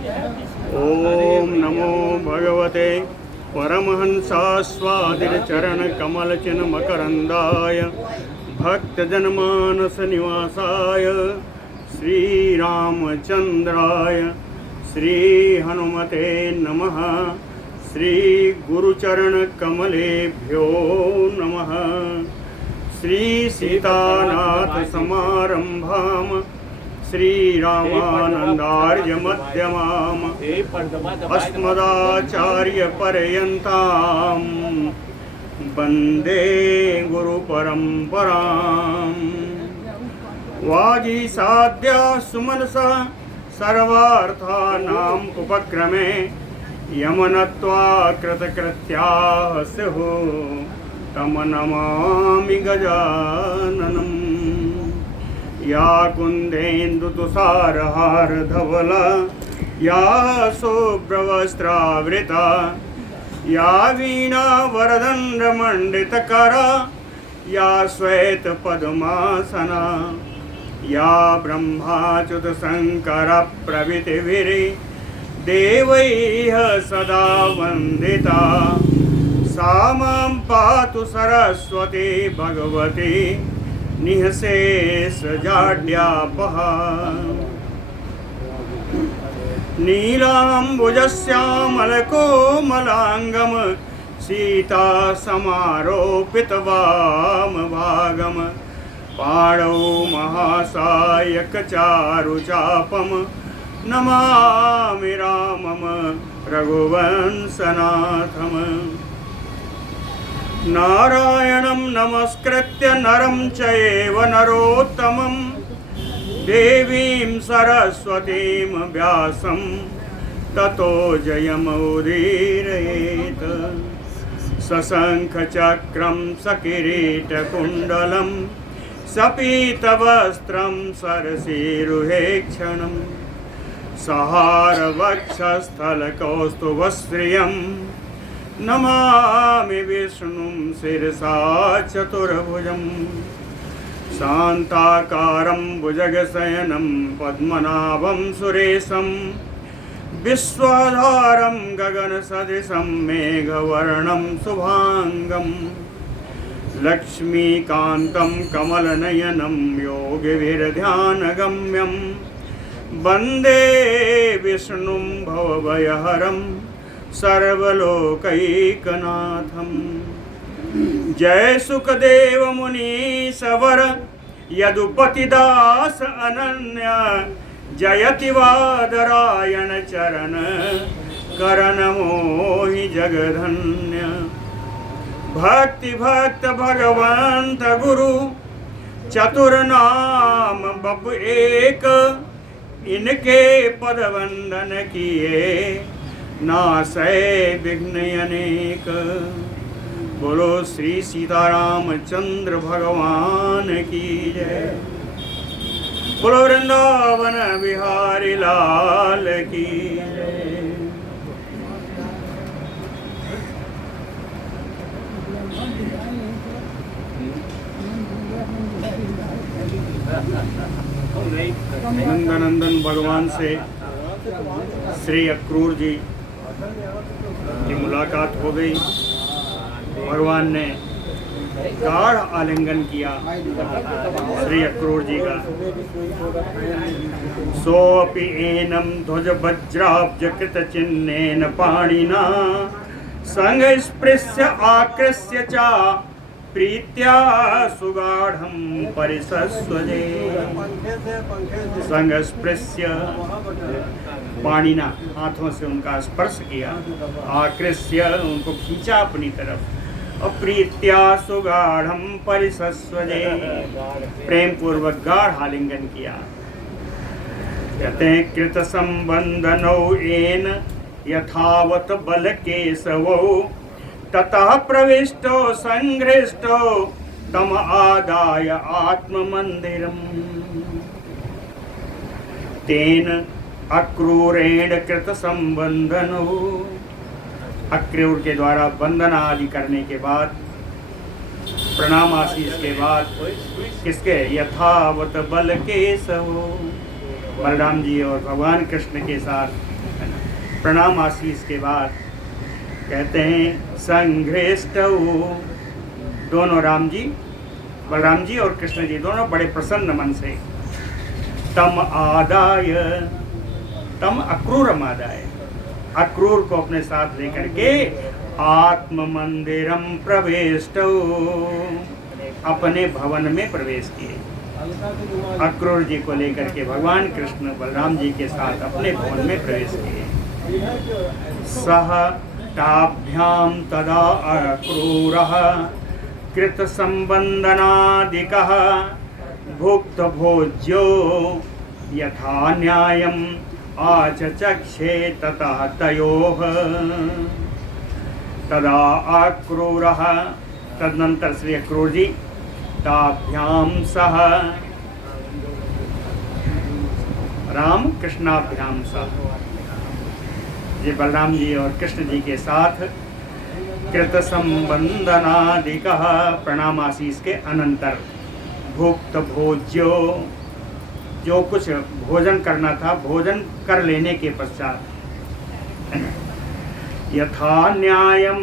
ओम नमो भगवते परमहंसास्वादिचरणकमलचिन्मकरन्दाय भक्तजनमानसनिवासाय श्रीरामचन्द्राय श्रीहनुमते नमः। श्रीगुरुचरणकमलेभ्यो नमः। श्रीसीतानाथसमारम्भाम् श्रीरामानन्दार्यमध्यमाम् अस्मदाचार्यपर्यन्तां वन्दे गुरुपरम्पराम्। वागीसाद्या सुमनसा सर्वार्थानाम् उपक्रमे यमनत्वा कृतकृत्याः स्युः तं नमामि गजाननम्। या कुन्देन्दुतुषारहारधवला या शुभ्रवस्त्रावृता या वीणावरदण्डमण्डितकरा या श्वेतपद्मासना या ब्रह्माच्युतशङ्करप्रभृतिभिः देवैः सदा वन्दिता सा मां पातु सरस्वती भगवती निःशेषजाड्यापहा। नीलाम्बुजश्यामलकोमलाङ्गं सीतासमारोपितवामभागं पाणौ महासायकचारुचापं नमामि रामं रघुवंशनाथम्। नारायणं नमस्कृत्य नरं चैव नरोत्तमं देवीं सरस्वतीं व्यासं ततो जयमुदीरयेत्। सशङ्खचक्रं सकिरीटकुण्डलं सपीतवस्त्रं सरसीरुहेक्षणं सहारवक्षस्थलकौस्तुभश्रियं नमामि विष्णुं शिरसा चतुर्भुजं। शान्ताकारं भुजगशयनं पद्मनाभं सुरेशं विश्वाधारं गगनसदृशं मेघवर्णं शुभाङ्गं लक्ष्मीकान्तं कमलनयनं योगिभिर्ध्यानगम्यं वन्दे विष्णुं भवभयहरं सर्वलोकैकनाथम्। जय सुखदेव मुनीश्वर यदुपतिदास अनन्य जयति वादरायण चरण करण मोहि जगधन्य। भक्ति भक्त भगवंत गुरु चतुर्नाम बप एक इनके पद वंदन किए नासै विघ्न अनेक। बोलो श्री सीतारामचंद्र भगवान की जय। बोलो वृंदावन बिहारी लाल की जय। नंदनंदन भगवान से श्री अक्रूर जी की मुलाकात हो गई। भगवान ने गाढ़ आलिंगन किया श्री अक्रूर जी का। सोऽपि एनं ध्वज वज्राब्जकृत चिन्नेन पाणिना संस्पृश्य आकृष्य च प्रीत्या सुगाढ़ं परिसस्वजे। संस्पृश्य पाणिना हाथों से उनका स्पर्श किया, आकृष्य उनको खींचा अपनी तरफ, अप्रीत्या सुगाढ़ं परिसस्वजे प्रेम पूर्वक गाढ़ आलिंगन किया। कहते हैं कृत संबंधनौ येन यथावत बल केशवौ ततः प्रविष्टो संघृष्टो तम आदाय आत्ममंदिरम्। तेन अक्रूरेण कृत संबंधनो, अक्रूर के द्वारा बंधन आदि करने के बाद, प्रणाम आशीष के बाद, किसके यथावत बल केशवो, बलराम जी और भगवान कृष्ण के साथ प्रणाम आशीष के बाद कहते हैं संघ्रेष्टौ, दोनों राम जी, बलराम जी और कृष्ण जी दोनों बड़े प्रसन्न मन से तम आदाय, तम अक्रूरम आदाय, अक्रूर को अपने साथ लेकर के आत्म मंदिरम प्रवेष्टौ, अपने भवन में प्रवेश किए। अक्रूर जी को लेकर के भगवान कृष्ण बलराम जी के साथ अपने भवन में प्रवेश किए। सह ताभ्याम तदा अक्रूरः कृत संबंधनादिकः भुक्त भोज्यो यथा न्यायम् आचचक्षे ततः तयोः। तदा अक्रूरः, तदनंतर श्री अक्रूर जी ताभ्याम सह, राम कृष्णाभ्याम सह, ये बलराम जी और कृष्ण जी के साथ कृत संबंधनादिकः, प्रणाम आशीष के अनंतर भुक्त भोज्यो, जो कुछ भोजन करना था भोजन कर लेने के पश्चात यथा न्यायम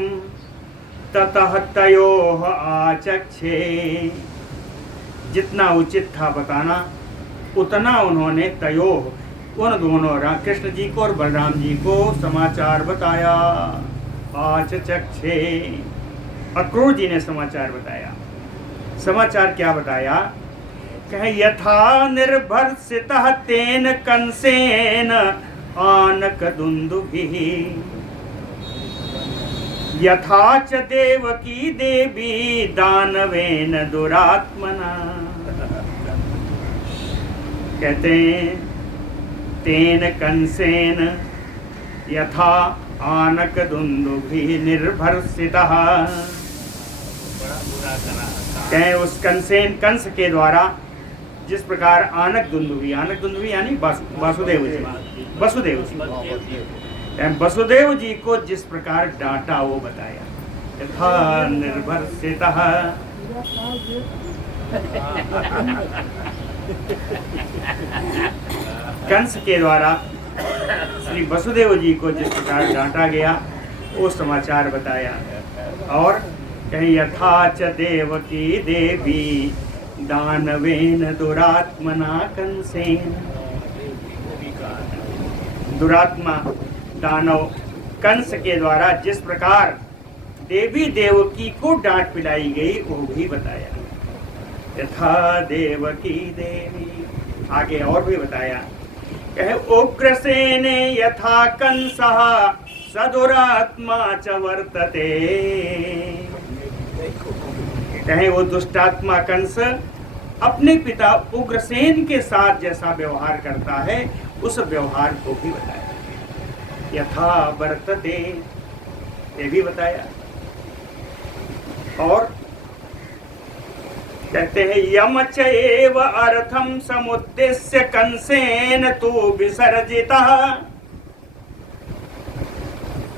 ततः तयोः आचक्षे, जितना उचित था बताना उतना उन्होंने तयोः, उन दोनों कृष्ण जी को और बलराम जी को समाचार बताया। आचचक्षे, अक्रूर जी ने समाचार बताया। समाचार क्या बताया? कहे यथा निर्भर्सितः तेन कंसेन आनक दुंदुभिः यथा च देवकी देवी दानवेन दुरात्मना। कहते हैं तेन कंसेन यथा आनक दुंदुभिः निर्भर्सितः, कहें उस कंसेन, कंस के द्वारा जिस प्रकार आनक दुंदुभी यानी वासुदेव जी, वसुदेव जी, वसुदेव जी को जिस प्रकार डांटा वो बताया। यथा निर्भर्सितः, कंस के द्वारा श्री वसुदेव जी को जिस प्रकार डांटा गया वो समाचार बताया। और कहीं यथा च देवकी देवी दानवेन दुरात्मना कंसेन, दुरात्मा दानव कंस के द्वारा जिस प्रकार देवी देवकी को डांट पिलाई गई वो भी बताया। यथा देवकी देवी, आगे और भी बताया। कहे उग्रसेने यथा कंसः सदुरात्मा च वर्तते, कहे वो दुष्टात्मा कंस अपने पिता उग्रसेन के साथ जैसा व्यवहार करता है उस व्यवहार को भी बताया। यथा वर्तते, ये भी बताया। और कहते हैं यम च एव अर्थम समुद्देश्य कंसेन तु विसर्जितः,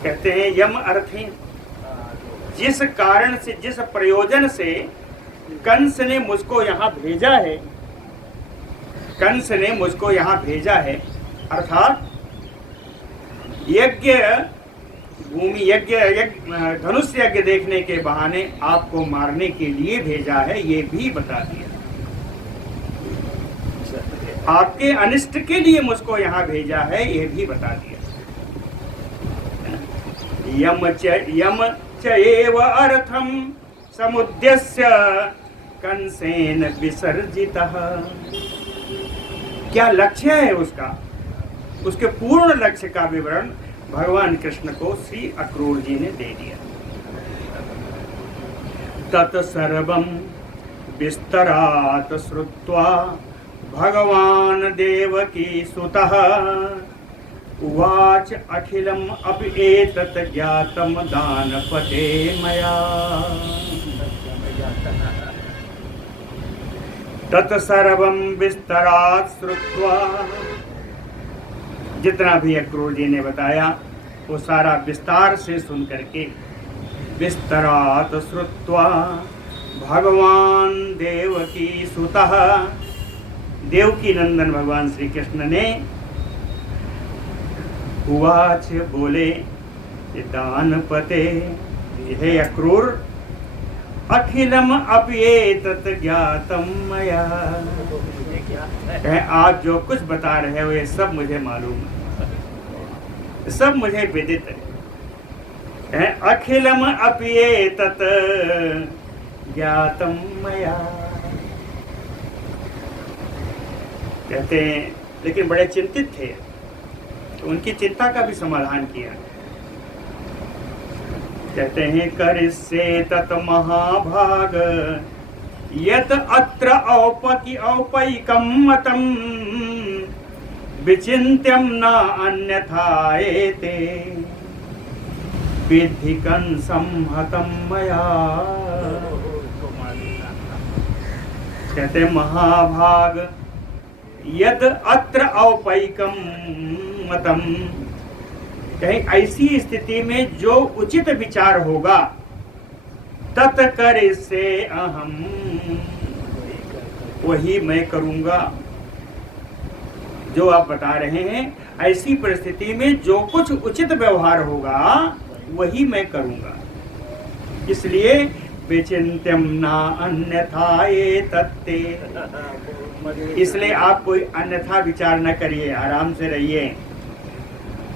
कहते हैं यम अर्थे, जिस कारण से, जिस प्रयोजन से कंस ने मुझको यहाँ भेजा है, कंस ने मुझको यहाँ भेजा है, अर्थात यज्ञ भूमि यज्ञ, धनुष यज्ञ देखने के बहाने आपको मारने के लिए भेजा है, ये भी बता दिया। आपके अनिष्ट के लिए मुझको यहाँ भेजा है, ये भी बता दिया। यम च एव अर्थम समुद्देश्य कंसेन विसर्जितः, क्या लक्ष्य है उसका, उसके पूर्ण लक्ष्य का विवरण भगवान कृष्ण को श्री अक्रूर जी ने दे दिया। तत्सर्वं विस्तरात् श्रुत्वा भगवान देवकी सुतः उवाच अखिलम् अपि एतत् ज्ञातं दानपते मया। तत्सर्वं विस्तरात् श्रुत्वा, जितना भी अक्रूर जी ने बताया वो सारा विस्तार से सुन करके, विस्तरात् श्रुत्वा भगवान देवकी सुतः, देवकी नंदन भगवान श्री कृष्ण ने उवाच बोले दानपते हे अक्रूर अखिलम अप्येतत् ज्ञातम मया। आप जो कुछ बता रहे हो ये सब मुझे मालूम है, सब मुझे विदित है। अखिलम अप्येतत् ज्ञातम मया। कहते हैं लेकिन बड़े चिंतित थे, तो उनकी चिंता का भी समाधान किया। कहते हैं करिष्ये तत् महाभाग यत् अत्र औपैकं मतम् विचिन्त्यं न अन्यथाएते विद्धि कंसं हतं मया। कहते महाभाग यद अत्र औपैकम मतम, कहीं ऐसी स्थिति में जो उचित विचार होगा तत्कर से अहम, वही मैं करूंगा। जो आप बता रहे हैं ऐसी परिस्थिति में जो कुछ उचित व्यवहार होगा वही मैं करूंगा। इसलिए विचिन्त्यम ना अन्यथा ये तत्ते, इसलिए आप कोई अन्यथा विचार न करिए, आराम से रहिए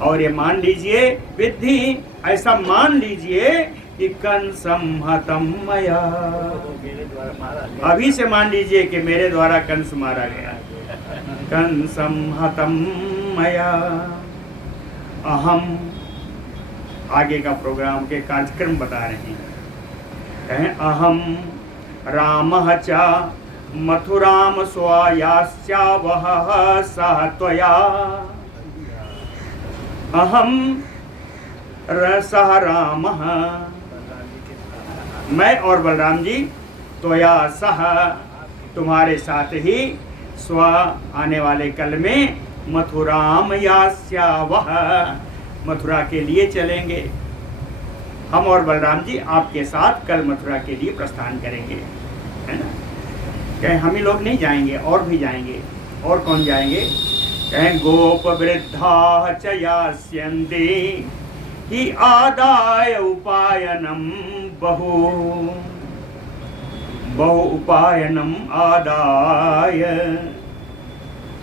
और ये मान लीजिए विद्धि, ऐसा मान लीजिए कि कंसं हतं मया। अभी से मान लीजिए कि मेरे द्वारा कंस मारा गया। कंसं हतं मया अहम, आगे का प्रोग्राम के कार्यक्रम बता रहे हैं। कहें अहम रामः च मथुराम स्वायाश्चावह सह त्वया। अहम रसः रामः, मैं और बलराम जी त्वया सह, तुम्हारे साथ ही स्व आने वाले कल में मथुराम यास्यावह, मथुरा के लिए चलेंगे। हम और बलराम जी आपके साथ कल मथुरा के लिए प्रस्थान करेंगे, है ना। कहें हम ही लोग नहीं जाएंगे, और भी जाएंगे। और कौन जाएंगे? कहें गोप वृद्धा च यास्यन्ति हि आदाय उपायनम बहु उपायनम आदाय।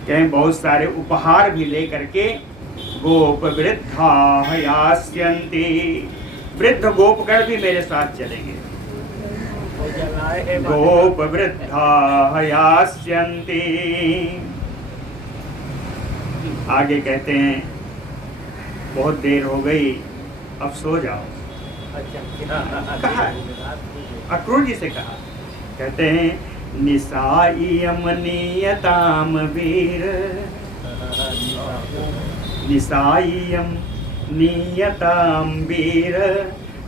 कहें बहुत सारे उपहार भी लेकर के गोप वृद्धा यास्यन्ति, वृद्ध गोपगण भी मेरे साथ चलेंगे। गोप वृद्धा यास्यन्ति। आगे कहते हैं बहुत देर हो गई, अब सो जाओ। कहा अक्रूर जी से कहा, कहते हैं निसायम नियताम वीर, निसायम नियताम वीर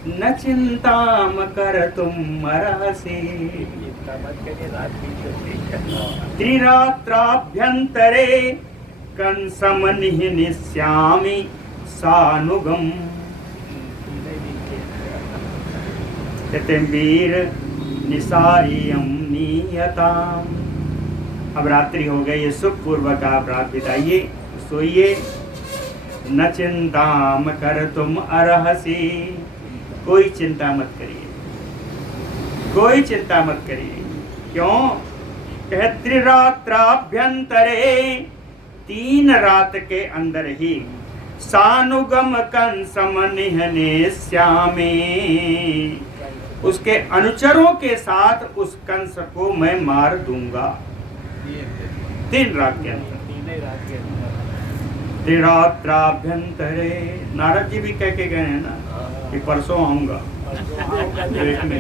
न चिंताम कर तुम अर्हसि। त्रिरात्राभ्यंतरे कंसम निहनिष्यामि सानुगम। कहते वीर निसायम नियताम, अब रात्रि हो गई है, सुख पूर्वक आप रात बिताइए, सोइए। न चिंताम कर तुम अर्हसि, कोई चिंता मत करिए, कोई चिंता मत करिए। क्यों? कह त्रिरात्राभ्यंतरे, 3 रात के अंदर ही सानुगम कंसम निहनिष्यामि, उसके अनुचरों के साथ उस कंस को मैं मार दूंगा 3 रात के अंदर। त्रिरात्राभ्यंतरे, नारद जी भी कह के गए हैं ना कि परसों आऊंगा देखने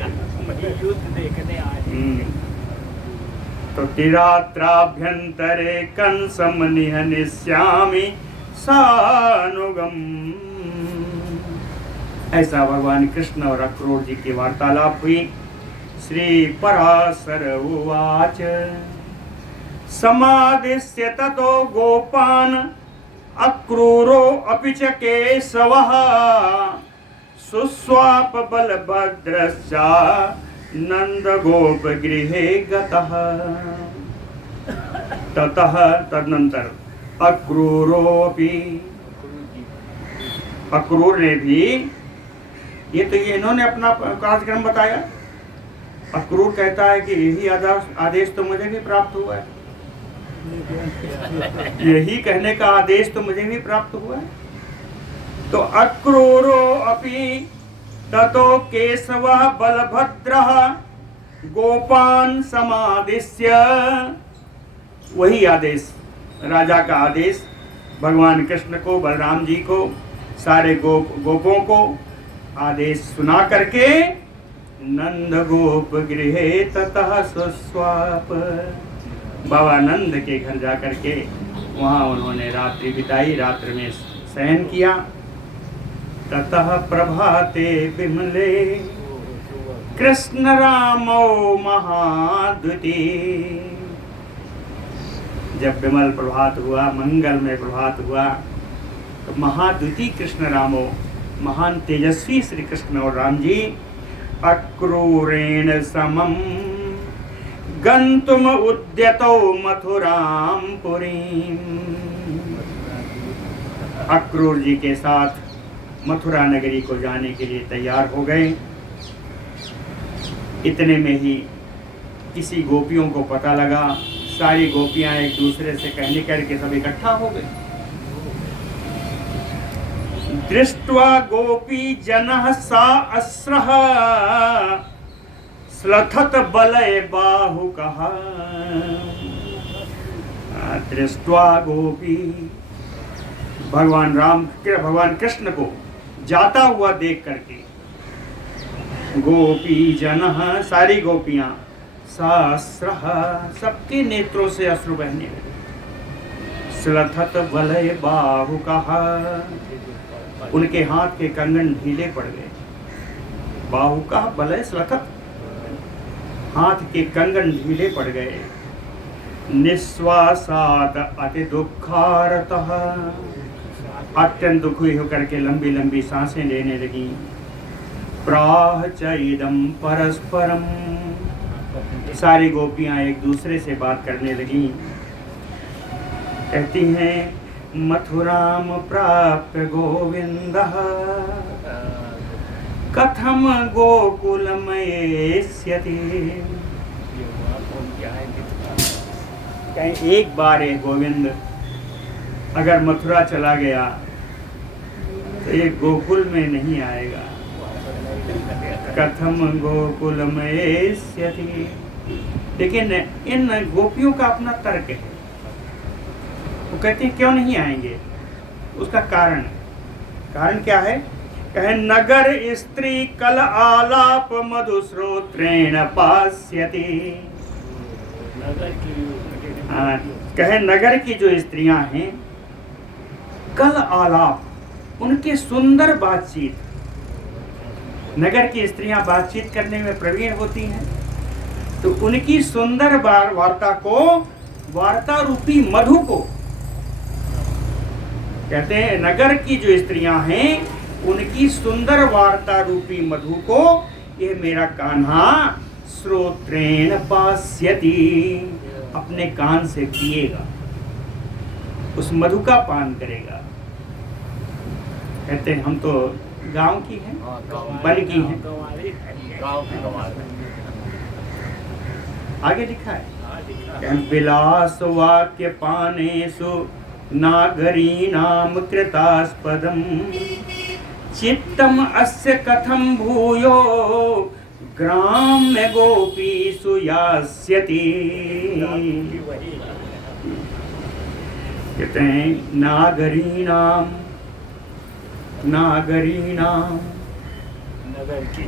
आए। तो त्रिरात्राभ्यंतरे कंसम निहनिष्यामि सानुगम। ऐसा भगवान कृष्ण और अक्रूर जी की वार्तालाप हुई। श्री पराशर उवाच समादिश्य ततो गोपान अक्रूरो अपि च केशवः सुस्वाप बलभद्रश्च नंद गोप गृहे गतः। ततः तदनंतर अक्रूरोपि, अक्रूर ने भी, ये इन्होंने अपना कार्यक्रम बताया। अक्रूर कहता है कि यही आदेश तो मुझे भी प्राप्त हुआ है, यही कहने का आदेश तो मुझे भी प्राप्त हुआ है। तो अक्रूरो अपि ततो केशवः बलभद्रः गोपान समादिश्य, वही आदेश, राजा का आदेश भगवान कृष्ण को, बलराम जी को, सारे गोपों को आदेश सुना करके नंद गोप गृहे ततः सुस्वाप, बाबा नंद के घर जा करके वहाँ उन्होंने रात्रि बिताई, रात्रि में शयन किया। ततः प्रभाते विमले कृष्ण रामो महाद्युति, जब विमल प्रभात हुआ, मंगल में प्रभात हुआ, तो महाद्युति कृष्ण रामो, महान तेजस्वी श्री कृष्ण और राम जी अक्रूरेण समम गंतुम उद्यतो मथुराम पुरीम, अक्रूर जी के साथ मथुरा नगरी को जाने के लिए तैयार हो गए। इतने में ही किसी गोपियों को पता लगा, सारी गोपियां एक दूसरे से कहने करके सब इकट्ठा हो गए। दृष्ट्वा गोपी जनः सा अस्रः स्लथत बलय बाहुकः, दृष्ट्वा गोपी, भगवान कृष्ण को जाता हुआ देख करके, गोपी जनः, सारी गोपियां, सास्रः, सबके नेत्रों से अश्रु बहने लगे। स्लथत बलय बाहुकः, उनके हाथ के कंगन ढीले पड़ गए। बाहुकः बलय स्लथत, हाथ के कंगन ढीले पड़ गए। निश्वासाद अति दुखारतः, अत्यंत दुखी होकर के लंबी लंबी सांसें लेने लगी। प्राह च इदं परस्परम, सारी गोपियां एक दूसरे से बात करने लगी। कहती हैं मथुराम प्राप्य गोविंदः कथम गोकुलमयेष्यति, कहीं एक बार है गोविंद अगर मथुरा चला गया तो ये गोकुल में नहीं आएगा। कथम गोकुलमयेष्यति, लेकिन इन गोपियों का अपना तर्क है। वो कहते हैं क्यों नहीं आएंगे, उसका कारण क्या है? कहे नगर स्त्री कल आलाप मधुश्रोत्रेण पास्यति, कहे नगर की जो स्त्रियां हैं, कल आलाप, उनके सुंदर बातचीत, नगर की स्त्रियां बातचीत करने में प्रवीण होती हैं, तो उनकी सुंदर वार्ता को, वार्ता रूपी मधु को कहते हैं। नगर की जो स्त्रियां हैं उनकी सुंदर वार्ता रूपी मधु को ये मेरा कान्हा श्रोत्रेण पास्यति, अपने कान से पिएगा, उस मधु का पान करेगा। कहते हैं हम तो गांव की हैं, वन की हैं। आगे लिखा है विलास वाक्य पानेषु नागरीणाम कृतास्पदम चित्तम अस्य कथम भूयो ग्राम्य गोपीषु यास्यति। कहते हैं नागरीणाम,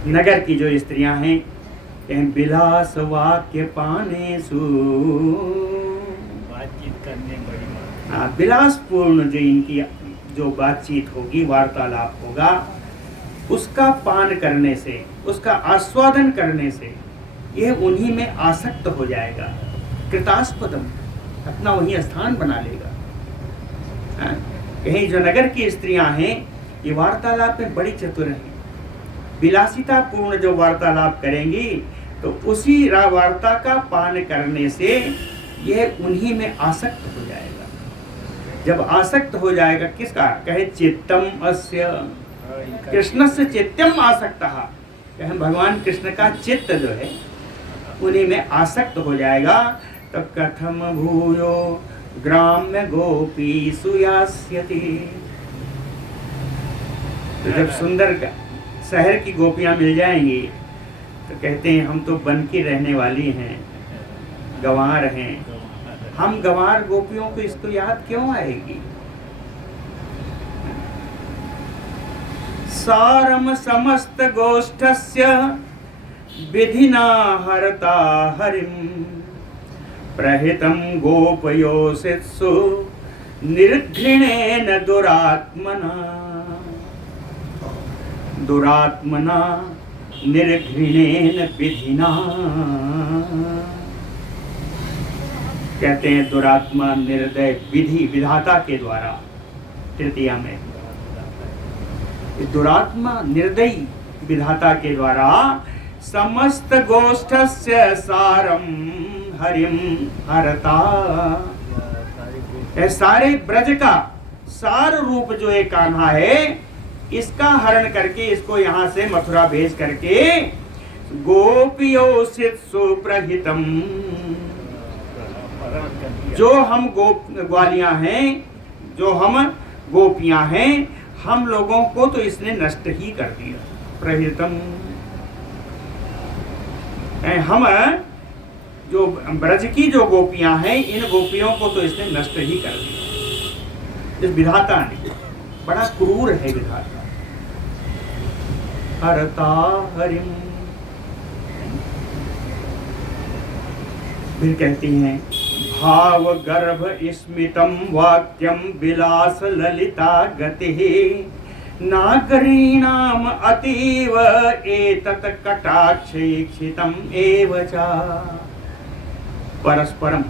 नगर की जो स्त्रियां हैं, विलास वाक्य पानेषु, बातचीत करने बड़ी, विलासपूर्ण जो इनकी जो बातचीत होगी, वार्तालाप होगा, उसका पान करने से, उसका आस्वादन करने से यह उन्हीं में आसक्त हो जाएगा। कृतास्पदम, अपना वही स्थान बना लेगा। कहीं जो नगर की स्त्रियां हैं ये वार्तालाप में बड़ी चतुर हैं, विलासिता पूर्ण जो वार्तालाप करेंगी तो उसी वार्ता का पान करने से यह उन्हीं में आसक्त हो जाएगा। जब आसक्त हो जाएगा किसका? कहे चित्तम अस्य, कृष्ण से चित्तम आसक्ता, भगवान कृष्ण का चित्त जो है उन्हीं में आसक्त हो जाएगा। तो कथम भूयो ग्राम्य गोपी सुयास्यति, तो जब सुंदर शहर की गोपियां मिल जाएंगी तो कहते हैं हम तो वन की रहने वाली हैं, गंवार हैं, हम गंवार गोपियों को इसको याद क्यों आएगी। सारम समस्त गोष्ठस्य विधिना हरता हरिम, प्रहितं गोपयोषित्सु निर्घृणेन दुरात्मना, दुरात्मना निर्घृणेन विधिना। कहते हैं दुरात्मा निर्दय विधि विधाता के द्वारा, तृतीया में दुरात्मा निर्दयी विधाता के द्वारा समस्त गोष्ठस्य सारम हरिम हरता, सारे ब्रज का सार रूप जो एक कान्हा है इसका हरण करके इसको यहाँ से मथुरा भेज करके गोपियोषित सुप्रहितम, जो हम ग्वालियां हैं, जो हम गोपियां हैं, हम लोगों को तो इसने नष्ट ही कर दिया। प्रहितम हम जो ब्रज की जो गोपियां हैं इन गोपियों को तो इसने नष्ट ही कर दिया। इस विधाता ने, बड़ा क्रूर है विधाता। हरता हरिम, फिर कहती हैं भाव गर्भ स्मितम वाक्यम विलास ललिता गतिः, नागरीणाम अतीव एतत् कटाक्षीक्षितम एव च। परस्परम,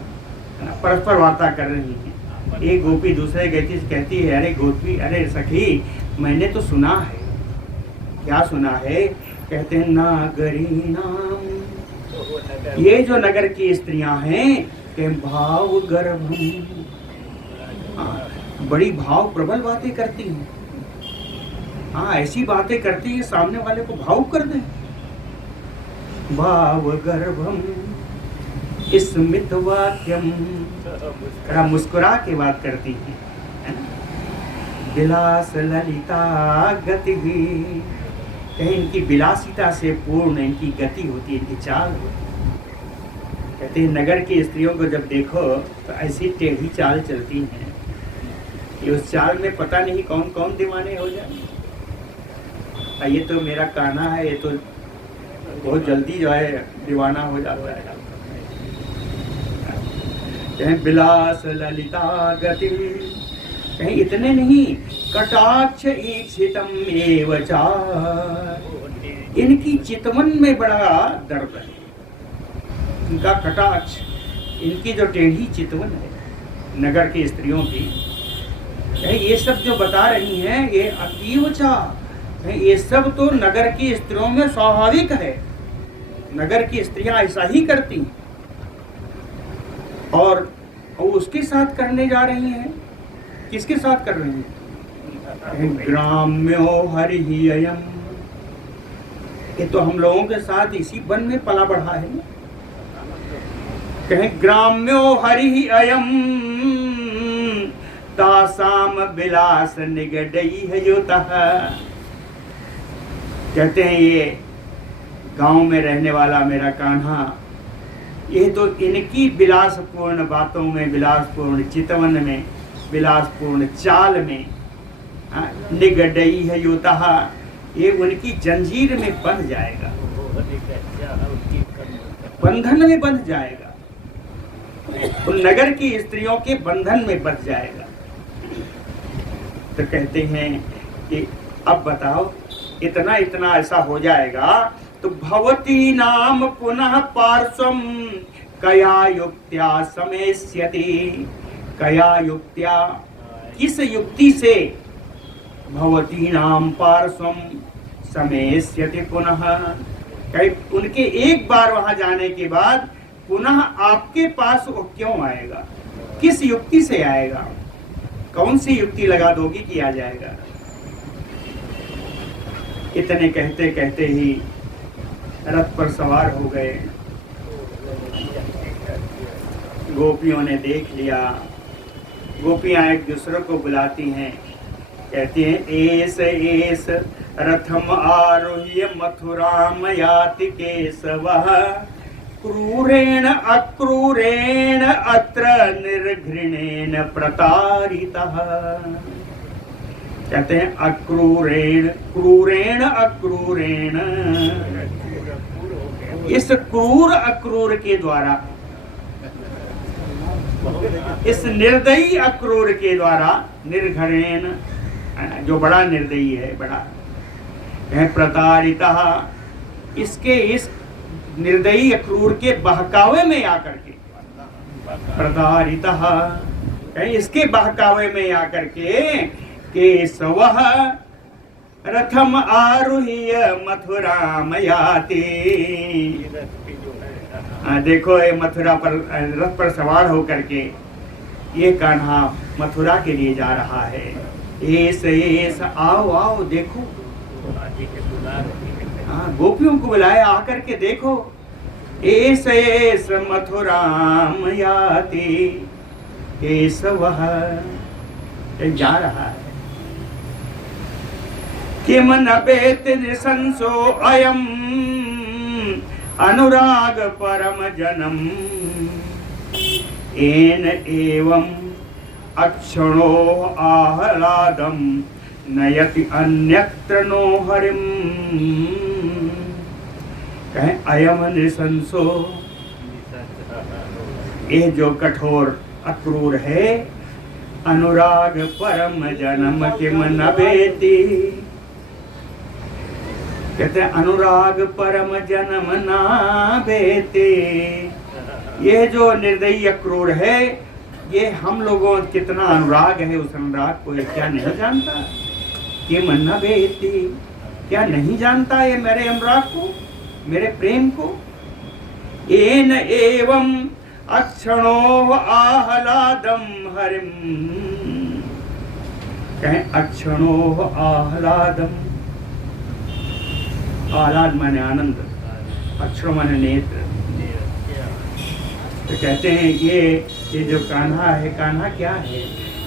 परस्पर वार्ता कर रही हैं। एक गोपी दूसरे गति से कहती है, अरे गोपी, अरे सखी, मैंने तो सुना है। क्या सुना है? कहते हैं नागरीणाम, ये जो नगर की स्त्रियां हैं कि भाव गर्भम, बड़ी भाव प्रबल बातें करती हैं। हाँ, ऐसी बातें करती है सामने वाले को भावुक कर दे। भाव गर्भम स्मित वाक्यम, मुस्कुरा के बात करती है। विलास ललिता गति, कहीं इनकी विलासिता से पूर्ण इनकी गति होती है, इनकी चाल होती है। कहते हैं नगर की स्त्रियों को जब देखो तो ऐसी टेढ़ी चाल चलती हैं कि उस चाल में पता नहीं कौन कौन दीवाने हो जाए। ये तो मेरा कान्हा है, ये तो बहुत जल्दी जो है दीवाना हो जाता है। कहीं विलास ललिता गति, कहीं इतने नहीं, कटाक्ष ईक्षितम एव च, इनकी चितवन में बड़ा दर्द है। इनका कटाक्ष, इनकी जो टेढ़ी चितवन है नगर की स्त्रियों की, ये सब जो बता रही हैं ये अतीव च, ये सब तो नगर की स्त्रियों में स्वाभाविक है। नगर की स्त्रियां ऐसा ही करती हैं और उसके साथ करने जा रही हैं। किसके साथ कर रही हैं? ग्राम्यो हरि ही अयम, ये तो हम लोगों के साथ इसी वन में पला बढ़ा है। कहें ग्राम्यो हरि ही अयम तासाम विलास निगडई है युतः, कहते हैं ये गांव में रहने वाला मेरा कान्हा, ये तो इनकी विलासपूर्ण बातों में, विलासपूर्ण चितवन में, विलासपूर्ण चाल में निगडई है युतः, ये उनकी जंजीर में बंध जाएगा, बंधन में बंध जाएगा, उन नगर की स्त्रियों के बंधन में बंध जाएगा। तो कहते हैं कि अब बताओ, इतना इतना ऐसा हो जाएगा तो भवती नाम पुनः पार्श्वम कया युक्त्या समेष्यति, कया युक्त्या, किस युक्ति से भवती नाम पार्श्वम समेष्यति पुनः, उनके एक बार वहां जाने के बाद पुनः आपके पास वो क्यों आएगा? किस युक्ति से आएगा? कौन सी युक्ति लगा दोगी कि आ जाएगा? इतने कहते कहते ही रथ पर सवार हो गए। गोपियों ने देख लिया। गोपियां एक दूसरे को बुलाती हैं, कहती हैं एस एस रथम आरुह्य मथुराम याति केशवः क्रूरेण अक्रूरेण अत्र निर्घृणेन प्रतारितः। कहते हैं अक्रूरेण क्रूरेण अक्रूरेण, इस क्रूर अक्रूर के द्वारा, इस निर्दयी अक्रूर के द्वारा, निर्घृणेन जो बड़ा निर्दयी है, बड़ा है, प्रतारितः इसके, इस निर्दयी अक्रूर के बहकावे में आकर के, प्रतारितः इसके बहकावे में आकर के, केशवः रथम आरुह्य मथुराम याति। देखो ये मथुरा पर रथ पर सवार होकर के ये कान्हा मथुरा के लिए जा रहा है। एस आओ आओ देखो, गोपियों को बुलाया, आकर के देखो। एस मथुराम याति केशवः, जा रहा है। किम न वेत्ति नृशंसो अयम् अनुराग परम जनम येन एवं अक्षणो आह्लादम नयति अन्यत्र नो हरिम। कहें अयम नृशंसो, ये जो कठोर अक्रूर है, अनुराग परम जन्म किम न वेत्ति, कहते हैं अनुराग परम जन्म ना वेत्ति। ये जो निर्दयी अक्रूर है, ये हम लोगों कितना अनुराग है, उस अनुराग को ये क्या नहीं जानता? किम न वेत्ति, क्या नहीं जानता ये मेरे अनुराग को, मेरे प्रेम को? येन एवं अक्षणो आह्लादम हरिम, कहें अक्षणो आह्लादम, आह्लाद माने आनंद, अक्षर माने नेत्र। तो कहते हैं ये जो कान्हा है, कान्हा क्या है?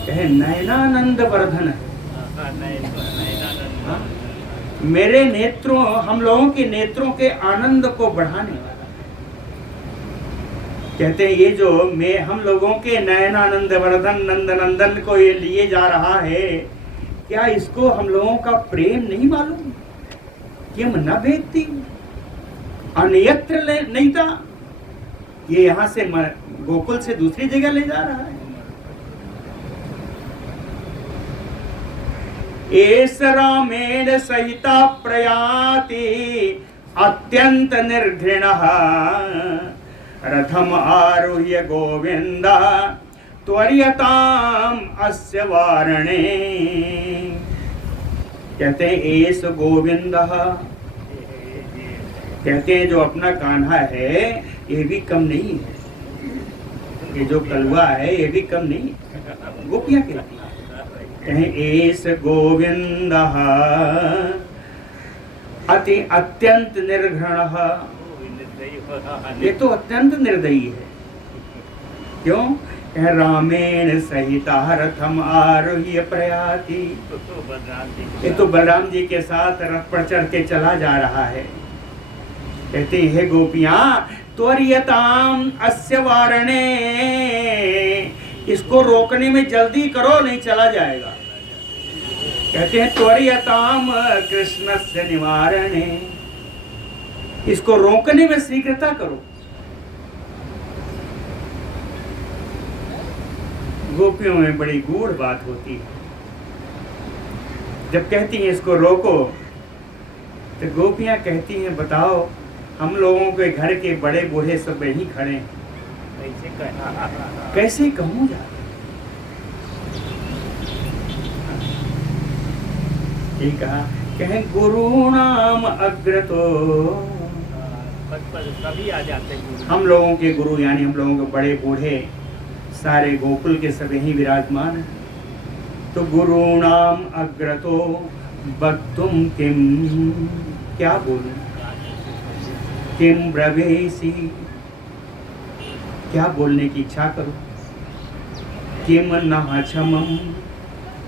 कहे नयनानंद वर्धन है। मेरे नेत्रों, हम लोगों के नेत्रों के आनंद को बढ़ाने वाला। कहते हैं ये जो मैं हम लोगों के नयनानंद वर्धन नंद नंदन को ये लिए जा रहा है, क्या इसको हम लोगों का प्रेम नहीं मालूम? किम न वेत्ति, अन्यत्र नहीं था, ये यहाँ से गोकुल से दूसरी जगह ले जा रहा है। एस रामेण सहिता प्रयाति अत्यंत निर्घृणः रथम आरुह्य गोविंदा त्वर्यताम अस्य वारणे। कहते हैं एस गोविंदः, कहते हैं जो अपना कान्हा है ये भी कम नहीं है, ये जो कलवा है ये भी कम नहीं है। गोपियां कहती हैं, कहें एस गोविंदः अति अत्यंत निर्घृणः, ये तो अत्यंत निर्दयी है। क्यों? कह रामेण सहिता रथम आरुह्य प्रयाति, ये तो बलराम जी के साथ रथ पर चढ़ के चला जा रहा है। कहते हैं गोपियां त्वर्यताम अस्य वारणे, इसको रोकने में जल्दी करो, नहीं चला जाएगा। कहते हैं त्वर्यताम कृष्णस्य निवारणे, इसको रोकने में शीघ्रता करो। गोपियों में बड़ी गूढ़ बात होती है। जब कहती हैं इसको रोको, तो गोपियां कहती हैं बताओ, हम लोगों के घर के बड़े बूढ़े सब यहीं खड़े हैं, कैसे कहूँ जा? ठीक कहा, कहें गुरु नाम अग्रतो, सभी आ जाते हैं हम लोगों के गुरु, यानी हम लोगों के बड़े बूढ़े सारे गोकुल के सब यहीं विराजमान हैं। तो गुरु नाम अग्रतो, वक्तुम किम, क्या बोलूं, किम ब्रवेसी, क्या बोलने की इच्छा करूं, किम न क्षमम,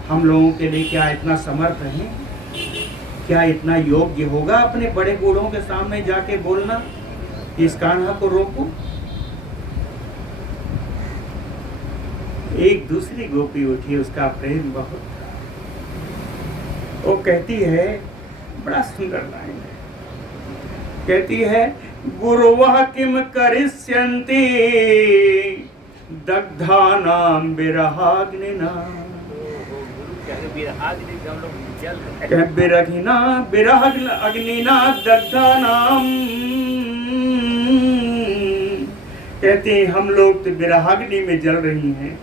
हम लोगों के लिए क्या इतना समर्थ है, क्या इतना योग्य होगा अपने बड़े बूढ़ों के सामने जाके बोलना, इस कान्हा को रोको। एक दूसरी गोपी उठी, उसका प्रेम बहुत था। वो कहती है, बड़ा सुंदर लाइन है, कहती है गुरुवः किम करिष्यन्ति दग्धानां विरहाग्निना, विरहिना विरह अग्निना दग्धानां, कहते हैं हम लोग तो विरहाग्नि में जल रही हैं,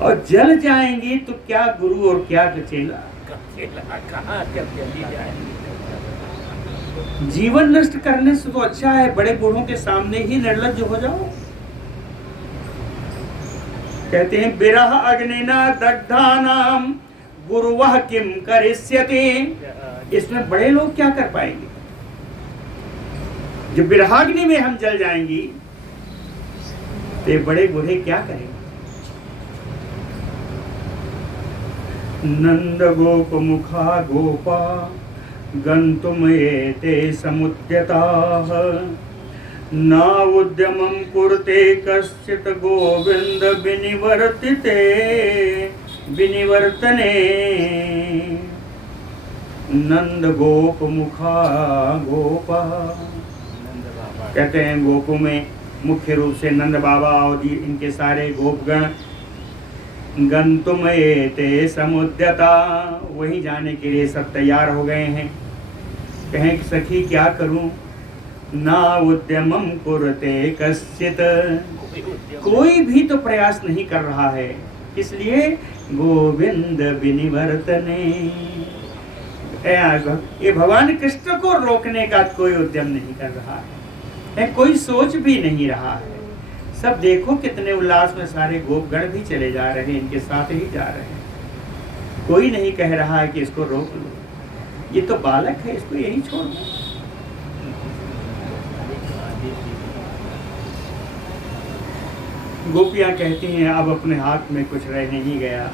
और जल जाएंगी तो क्या गुरु और क्या चेला, जीवन नष्ट करने से तो अच्छा है बड़े बूढ़ों के सामने ही निर्लज्ज हो जाओ। कहते हैं विरह अग्निना दग्धानाम गुरुवः किम करिष्यति, इसमें बड़े लोग क्या कर पाएंगे, जब विरहाग्नि में हम जल जाएंगी तो बड़े बूढ़े क्या करेंगे। नंद गोप मुखा गोपा गंतुम एते समुद्यताः, न उद्यमं कुरुते कश्चित् गोविंद विनिवर्तिते विनिवर्तने। नंद गोप मुखा गोपा, कहते हैं गोपों में मुख्य रूप से नंद बाबा और इनके सारे गोपगण, गंतुम एते समुद्यता, वहीं जाने के लिए सब तैयार हो गए हैं। कहें कि सखी क्या करूं, ना उद्यमम कुरुते कश्चित, कोई भी तो प्रयास नहीं कर रहा है, इसलिए गोविंद विनिवर्तने, ये भगवान कृष्ण को रोकने का कोई उद्यम नहीं कर रहा है, कोई सोच भी नहीं रहा है। सब देखो कितने उल्लास में सारे गोपगण भी चले जा रहे हैं, इनके साथ ही जा रहे हैं, कोई नहीं कह रहा है कि इसको रोक लो, ये तो बालक है, इसको यही छोड़ दो। गोपियां कहती हैं अब अपने हाथ में कुछ रह नहीं गया,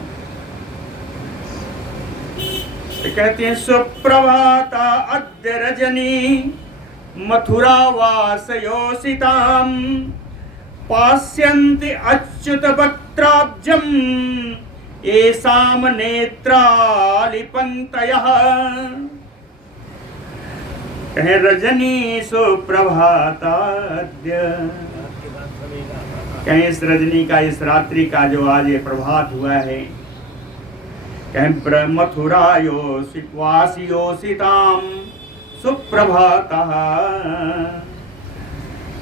तो कहते हैं सुप्रभाता अद्य रजनी मथुरा वासयोसिताम, पास्यन्ति अच्युत वक्त्राब्जम एसाम नेत्रालिपन्तयः। कहे रजनी सुप्रभाताद्य, कहें इस रजनी का, इस रात्रि का जो आज ये प्रभात हुआ है, कहें मथुरायोसिताम सुप्रभातः,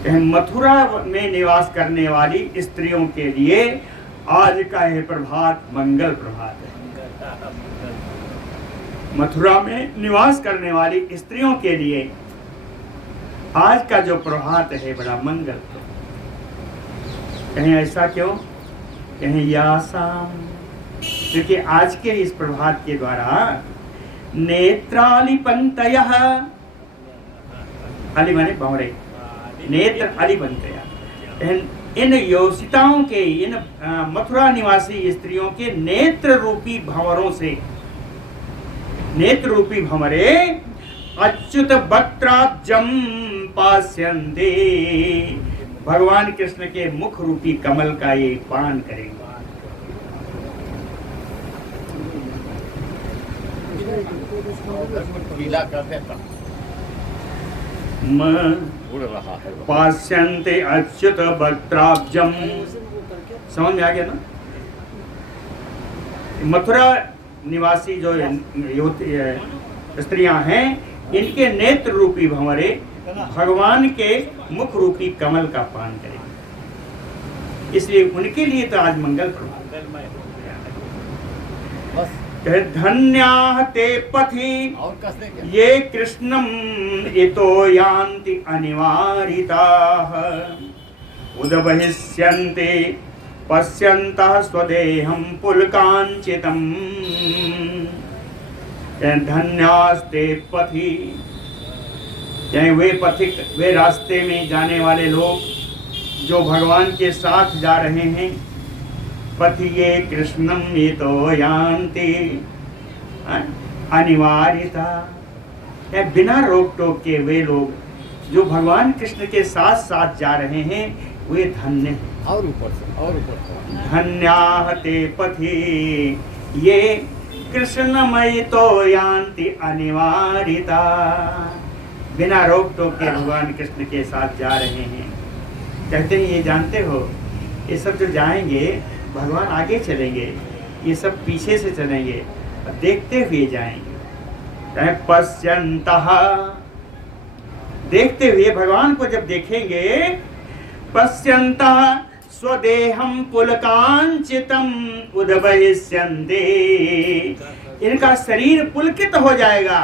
मथुरा में निवास करने वाली स्त्रियों के लिए आज का यह प्रभात मंगल प्रभात है। मथुरा में निवास करने वाली स्त्रियों के लिए आज का जो प्रभात है बड़ा मंगल। कहें ऐसा क्यों, कहें यासाम, क्योंकि आज के इस प्रभात के द्वारा नेत्रालिपंतयः, अली माने भंवरे, नेत्र अलिपंतया, इन योषिताओं के, इन मथुरा निवासी स्त्रियों के नेत्र रूपी भंवरों से, नेत्र रूपी भंवरे अच्युत वक्त्राब्जम पास्यन्ते, भगवान कृष्ण के मुख रूपी कमल का ये पान करेंगे। पास्यन्ते अच्युत वक्त्राब्जम, समझ में आ गया ना। मथुरा निवासी जो स्त्रियां हैं, इनके नेत्र रूपी भंवरे भगवान के मुख रूपी कमल का पान करेंगे, इसलिए उनके लिए तो आज मंगल प्रभात। धन्याः ते पथि ये कृष्णं इतो यान्ति अनिवारिताः, उदबहिष्यन्ते पश्यन्तः स्वदेहं पुलकाञ्चितम्। धन्यास्ते पथि, चाहे वे पथिक, वे रास्ते में जाने वाले लोग जो भगवान के साथ जा रहे हैं। पथि ये कृष्णम ये तो यान्ति अनिवार्यता, बिना रोक टोक के वे लोग जो भगवान कृष्ण के साथ साथ जा रहे हैं वे धन्य हैं। और ऊपर से धन्याहते पथि ये कृष्णमयि तो यान्ति अनिवार्यता, बिना रोक टोक के भगवान कृष्ण के साथ जा रहे हैं। कहते हैं ये जानते हो, ये सब जो जाएंगे भगवान आगे चलेंगे, ये सब पीछे से चलेंगे और देखते हुए जाएंगे। पश्यन्तः, देखते हुए भगवान को जब देखेंगे, पश्यन्तः स्वदेहम पुलकांचितम उद्भविष्यन्ते, इनका शरीर पुलकित हो जाएगा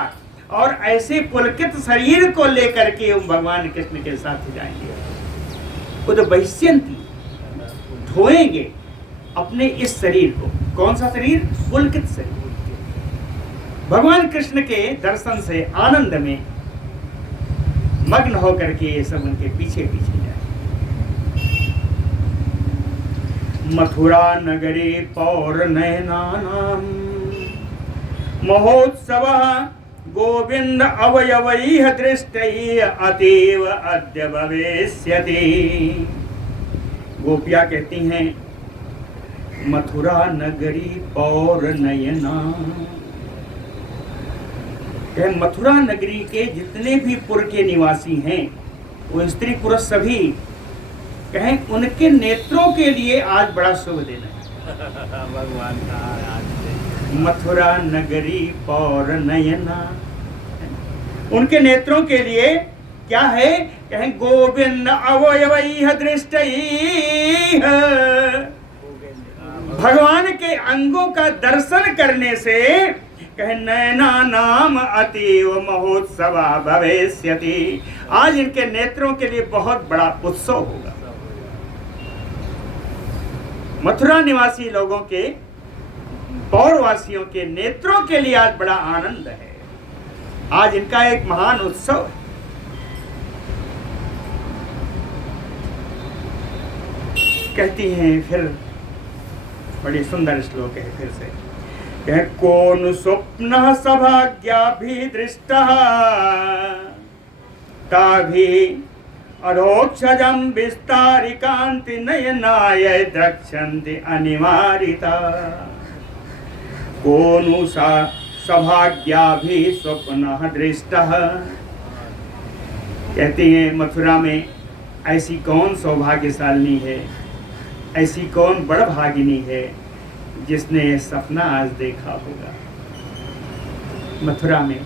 और ऐसे पुलकित शरीर को लेकर के हम भगवान कृष्ण के साथ जाएंगे। उद्भविष्यन्ति, धोएंगे अपने इस शरीर को। कौन सा शरीर? पुलकित शरीर। भगवान कृष्ण के दर्शन से आनंद में मग्न होकर के ये सब उनके पीछे पीछे जाए। मथुरा नगरे पौर नयनानाम महोत्सव गोविंद अवयवैः दृष्टैः अतीव अद्य भविष्यति। गोपियाँ कहती हैं मथुरा नगरी पौर नयना, मथुरा नगरी के जितने भी पुर के निवासी हैं, वो स्त्री पुरुष सभी कहें उनके नेत्रों के लिए आज बड़ा शुभ दिन है। भगवान का आज मथुरा नगरी पौर नयना, उनके नेत्रों के लिए क्या है? कहें गोविंद अवयवैः दृष्टैः, भगवान के अंगों का दर्शन करने से कहे नयना नाम अतीव महोत्सव भविष्यति, आज इनके नेत्रों के लिए बहुत बड़ा उत्सव होगा। मथुरा निवासी लोगों के, पौरवासियों के नेत्रों के लिए आज बड़ा आनंद है, आज इनका एक महान उत्सव है। कहती हैं फिर, बड़ी सुंदर श्लोक है फिर से, कौन स्वप्न सभाग्याभिदृष्टः ताभि अधोक्षजं विस्तारिकान्ति नयनाय द्रक्ष्यन्ति अनिवार्यता। कोनु सा सभाग्याभि स्वप्नः दृष्टः, कहती हैं मथुरा में ऐसी कौन सौभाग्यशालिनी है, ऐसी कौन बड़भागिनी है जिसने सपना आज देखा होगा। मथुरा में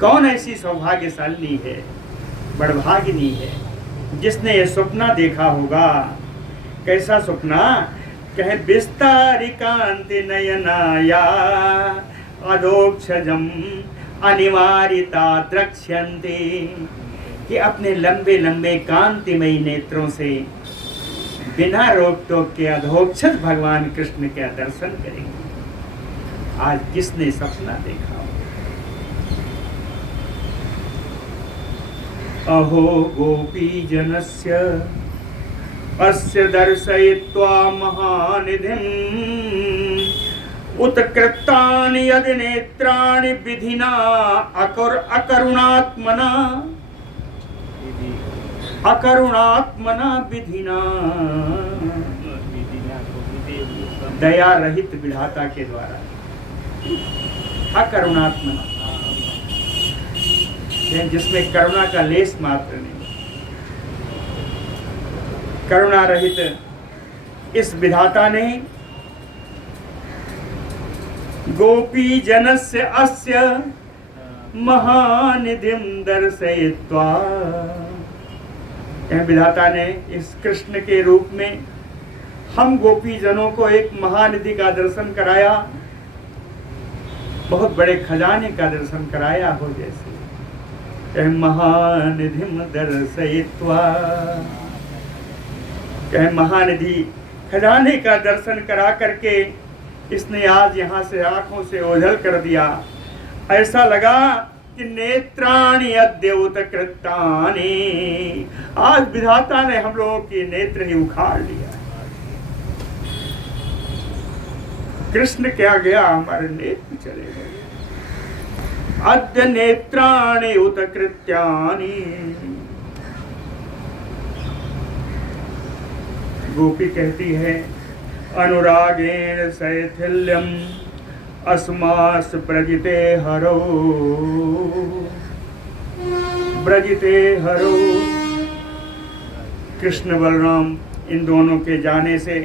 कौन ऐसी सौभाग्यशालिनी है, बड़भागिनी है जिसने ये सपना देखा होगा। कैसा सपना? कहे विस्तारिकान्ति नयनाया अधोक्षजम अनिवार्यता द्रक्ष्यन्ते, कि अपने लंबे लंबे कांतिमयी नेत्रों से बिना रोक टोक के अधोक्षज भगवान कृष्ण के दर्शन करेंगे। आज किसने सपना देखा? अहो गोपी जनस्य अस्य दर्शयित्वा महानिधिम् उत्कृतानि यदि नेत्राणि विधिना अकरुणात्मना विधिना, दया रहित विधाता के द्वारा, अकरुणात्मना, जिसमें करुणा का लेस मात्र नहीं, करुणा रहित इस विधाता ने गोपी जनस्य अस्य महानिधिं दर्शयित्वा, विधाता ने इस कृष्ण के रूप में हम गोपी जनों को एक महानिधि का दर्शन कराया, बहुत बड़े खजाने का दर्शन कराया हो, जैसे महानिधिं दर्शयित्वा, महानिधि खजाने का दर्शन करा करके इसने आज यहाँ से आंखों से ओझल कर दिया। ऐसा लगा कि नेत्राणि अद्यौत कृतानि, आज विधाता ने हम लोगों के नेत्र ही उखाड़ लिया। कृष्ण क्या गया, हमारे नेत्र चले गए। अद्य नेत्राणि उत कृत्यानि। गोपी कहती है अनुरागेण शैथिल्यम अस्मास ब्रजिते हरो, ब्रजिते हरो। कृष्ण बलराम इन दोनों के जाने से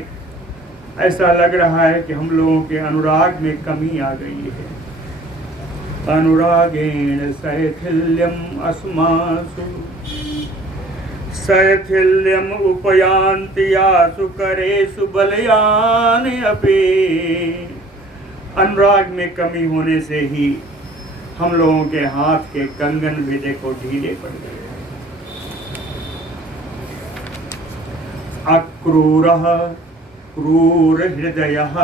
ऐसा लग रहा है कि हम लोगों के अनुराग में कमी आ गई है। अनुरागेण शैथिल्यम अस्मासु, शैथिल्यम उपयान्ति यासु करेषु बलयान अपि। अनुराग में कमी होने से ही हम लोगों के हाथ के कंगन भी देखो ढीले पड़ गए। अक्रूरः क्रूर हृदयः,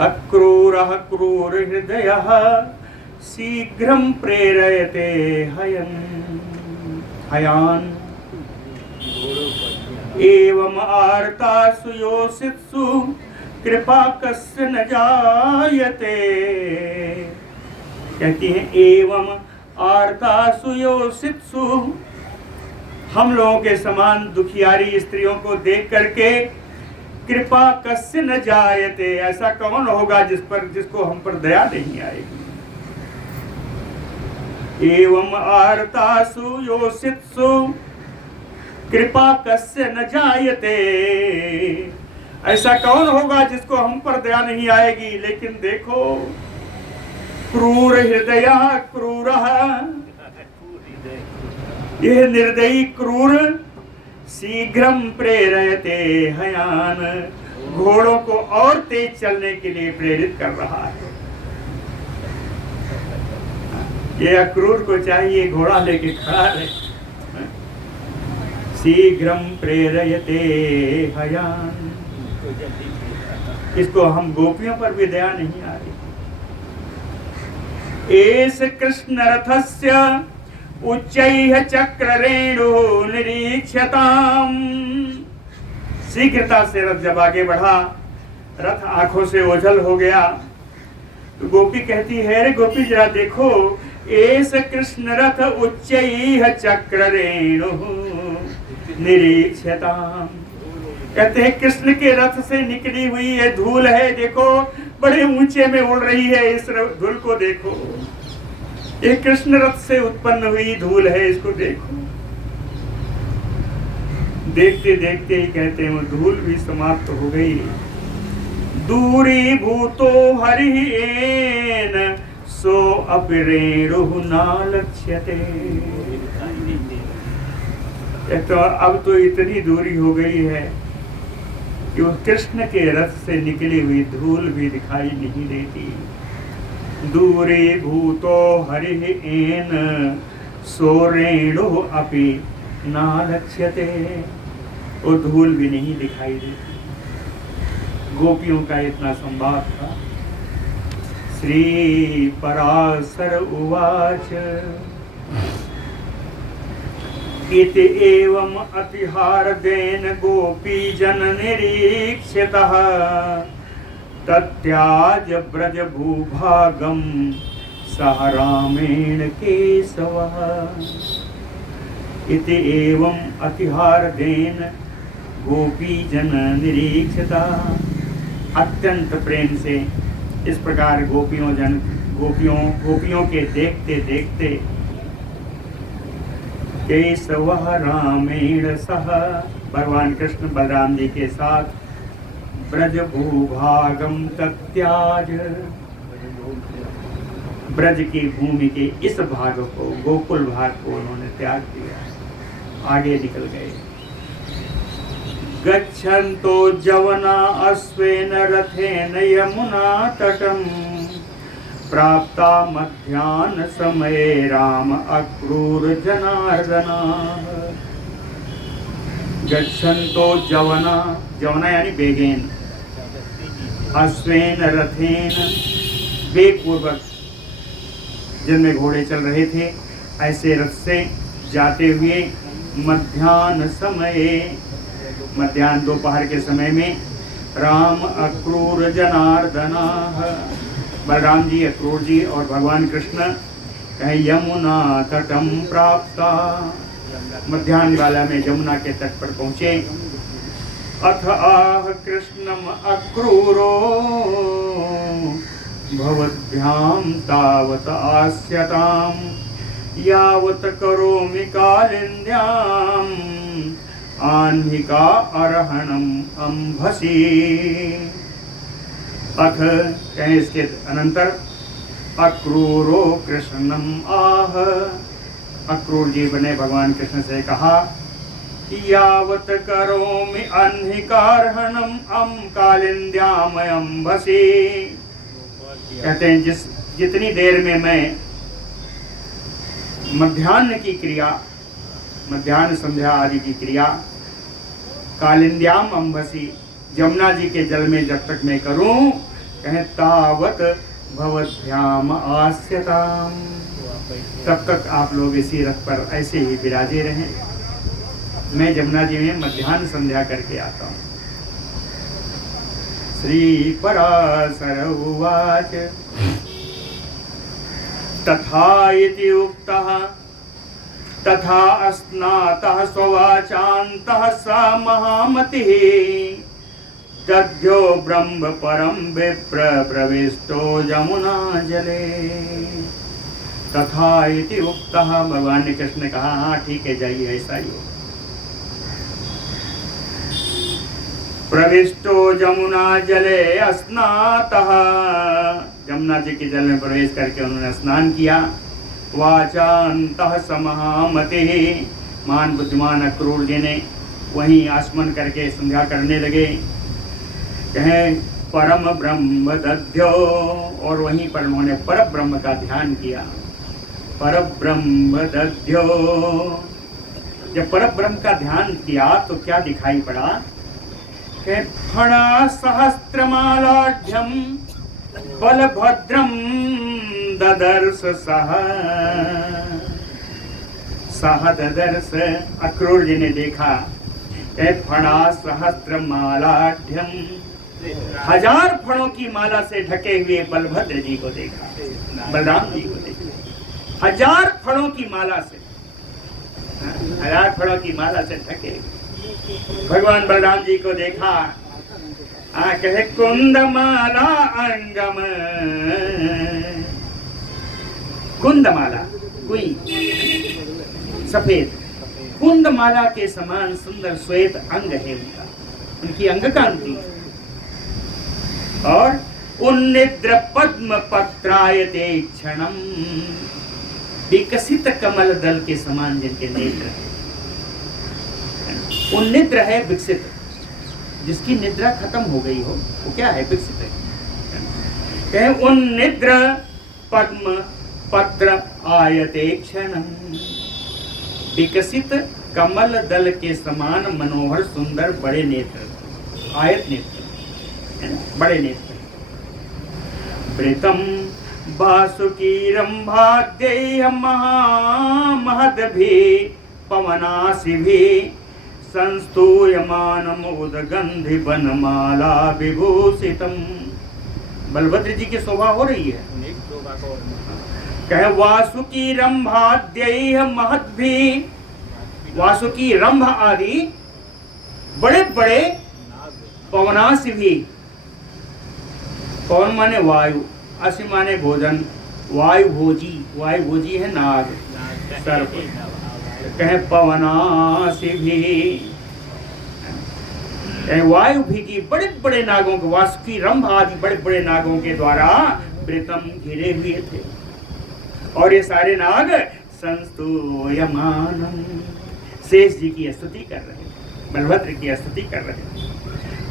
अक्रूरः क्रूर हृदयः शीघ्रं प्रेरयते हयान्। एवं आर्तासु योषित्सु कृपा कस्य न जायते। कहती है एवं आर्तासु योषित्सु, हम लोगों के समान दुखियारी स्त्रियों को देख करके कृपा कस्य न जायते, ऐसा कौन होगा जिसको हम पर दया नहीं आएगी। एवं आर्तासु योषित्सु कृपा कस्य न जायते, ऐसा कौन होगा जिसको हम पर दया नहीं आएगी। लेकिन देखो क्रूर हृदय क्रूरः, यह निर्दयी क्रूर शीघ्रम प्रेरयते हयान, घोड़ों को और तेज चलने के लिए प्रेरित कर रहा है। ये अक्रूर को चाहिए घोड़ा लेके खड़ा रहे। शीघ्रम प्रेरयते हयान, इसको हम गोपियों पर भी दया नहीं आ रही। एष कृष्ण रथस्य उच्चैः चक्र रेणु निरीक्षताम्। शीघ्रता से रथ जब आगे बढ़ा, रथ आंखों से ओझल हो गया, तो गोपी कहती है रे गोपी जरा देखो, एष कृष्ण रथ उच्चैः चक्र रेणु निरीक्षताम्। कहते हैं कृष्ण के रथ से निकली हुई ये धूल है, देखो बड़े ऊंचे में उड़ रही है, इस धूल को देखो। ये कृष्ण रथ से उत्पन्न हुई धूल है, इसको देखो। देखते देखते ही कहते हैं वो धूल भी समाप्त हो गई। दूरी भूतो हरिएन सो अपि रेणुः न लक्ष्यते। तो अब तो इतनी दूरी हो गई है कि उस कृष्ण के रथ से निकली हुई धूल भी दिखाई नहीं देती। दूरे भूतो हरिः एन सो रेणुः अपि न लक्ष्यते, वो धूल भी नहीं दिखाई देती। गोपियों का इतना संवाद था। श्री पराशर उवाच इति एवं अतिहारदेन गोपी जन निरीक्षितः तत्याज ब्रज भूभागम सह रामेण केशवः। इति एवं अतिहारदेन गोपी जन निरीक्षिता। अत्यंत प्रेम से इस प्रकार गोपियों के देखते देखते केशवः रामेण सह, भगवान कृष्ण बलराम जी के साथ ब्रज भूभागम तत्याज, ब्रज की भूमि के इस भाग को, गोकुल भाग को उन्होंने त्याग दिया, आगे निकल गए। गच्छन्तो जवना अश्वेन रथेन यमुना तटम प्राप्ता मध्याह्न समये राम अक्रूर जनार्दना। गच्छन्तो जवना, जवना यानी बेगेन, अश्वेन रथेन, वेग पूर्वक जिनमें घोड़े चल रहे थे, ऐसे रथ से जाते हुए मध्याह्न समय, मध्याह्न दोपहर के समय में राम अक्रूर जनार्दना, बलराम जी, अक्रूर जी और भगवान कृष्ण यमुना तटम प्राप्ता, मध्याह्न काला में यमुना के तट पर पहुँचे। अथ आह कृष्णम अक्रूरो भवद्भ्याम तावत आस्यताम यावत करोमि कालिन्द्याम आह्निका अर्हणम अंभसी। अथ कहें इसके अनंतर अक्रूरो कृष्णम आह, अक्रूर जी बने भगवान कृष्ण से कहा यावत करोमि अह्निकारहणम अम कालिन्द्याम अंभसी। कहते हैं जितनी देर में मैं मध्याह्न की क्रिया, मध्याह्न संध्या आदि की क्रिया कालिन्द्याम अंभसी, यमुना जी के जल में जब तक मैं करूं, कहें तावत भवद्भ्याम आस्यताम, तब तक आप लोग इसी रथ पर ऐसे ही विराजे रहें, मैं यमुना जी में मध्याह्न संध्या करके आता हूँ। श्री पराशर उवाच तथा इति उक्तः तथा स्नातः स्ववाचान्तः स महामतिः दध्यो ब्रह्म परम विप्र प्रविष्टो यमुना जले। तथा इति उक्तः, भगवान ने कृष्ण ने कहा हाँ ठीक है जाइए ऐसा ही हो। प्रविष्टो यमुना जले स्नातः, यमुना जी के जल में प्रवेश करके उन्होंने स्नान किया। वाचान्तः स महामतिः, महान बुद्धिमान अक्रूर जी ने वहीं आचमन करके संध्या करने लगे। कहें परम ब्रह्म दध्यो, और वहीं पर उन्होंने पर ब्रह्म का ध्यान किया। पर ब्रह्म दध्यो, जब पर ब्रह्म का ध्यान किया तो क्या दिखाई पड़ा? कहें फणा सहस्त्रमालाढ्यम बलभद्रम ददर्श सह ददर्श, अक्रूर जी ने देखा। फणा सहस्त्रमालाढ्यम, 1000 फणों की माला से ढके हुए बलभद्र जी को देखा, बलराम जी को देखा। 1000 फणों की माला से, 1000 फणों की माला से ढके भगवान बलराम जी को देखा। कहे कुंदमाला अंगम, कुंदमाला कोई सफेद, कुंदमाला के समान सुंदर श्वेत अंग है उनका, उनकी अंग कांति। और उन्निद्र पद्म पत्रायते क्षणम, विकसित कमल दल के समान जिनके नेत्र है। उन्निद्र है विकसित, जिसकी निद्रा खत्म हो गई हो वो क्या है? विकसित है। कहें उन्निद्र पद्म पत्र आयते क्षणम, विकसित कमल दल के समान मनोहर सुंदर बड़े नेत्र, आयत नेत्र, बड़े नेत्र। वृतम वासुकीरंभाद्यैः महामहद्भिः पवनासिभिः संस्तूयमानम् उदगंधि वनमाला विभूषितम्। बलभद्र जी की शोभा हो रही है। कहे वासुकी रंभाद्यैः महद्भिः, वासुकी रंभ आदि बड़े बड़े पवनासि भी, पवन माने वायु, असी माने भोजन, वायु भोजी, वायु भोजी है नाग सर्प। कहे पवनासि भी, वायु भी की बड़े बड़े नागों के, वासुकी रंभ आदि बड़े बड़े नागों के द्वारा वृतम घिरे हुए थे। और ये सारे नाग संस्तूयमानम, शेष जी की स्तुति कर रहे, बलभद्र की स्तुति कर रहे।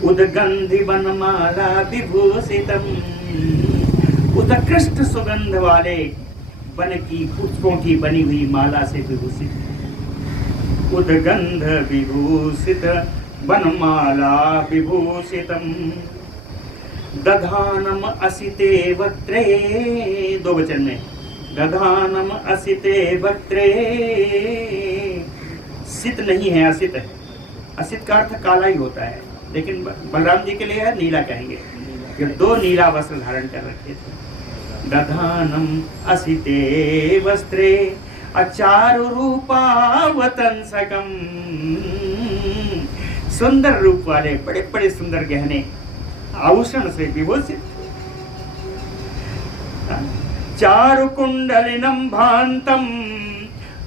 उदगंधि वनमाला विभूषितम, उत्कृष्ट सुगंध वाले वन की पुष्पों की बनी हुई माला से विभूषित। उदगंध विभूषित वनमाला विभूषितम दधानम असिते वक्त्रे, दो वचन में, दधानम असिते वक्त्रे, सित नहीं है, असित है। असित का अर्थ काला ही होता है, लेकिन बलराम जी के लिए है नीला कहेंगे, कि दो नीला वस्त्र धारण कर रखे थे। दधानम असिते वस्त्रे अचारु रूपावतंसकम, सुंदर रूप वाले बड़े बड़े सुंदर गहने आभूषण से विभूषित। चारु कुंडलिनम भांतम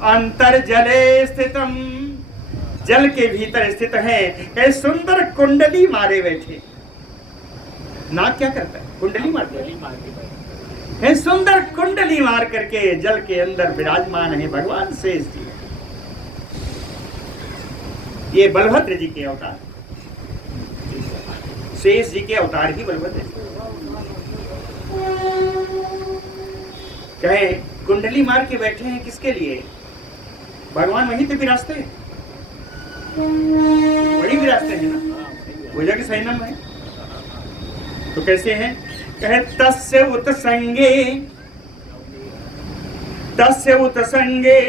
अंतर्जले स्थितम, जल के भीतर स्थित है। कैसे सुंदर कुंडली मारे बैठे। नाग क्या करता है? कुंडली मारता है। सुंदर कुंडली मार करके जल के अंदर विराजमान है भगवान शेष जी। ये बलभद्र जी के अवतार, शेष जी के अवतार ही बलभद्र जी। कहे कुंडली मार के बैठे हैं किसके लिए? भगवान वहीं तो विराजते हैं, वही विराजते हैं ना, वो जगह सैनम है। तो कैसे हैं? कहे तस्य उत संगे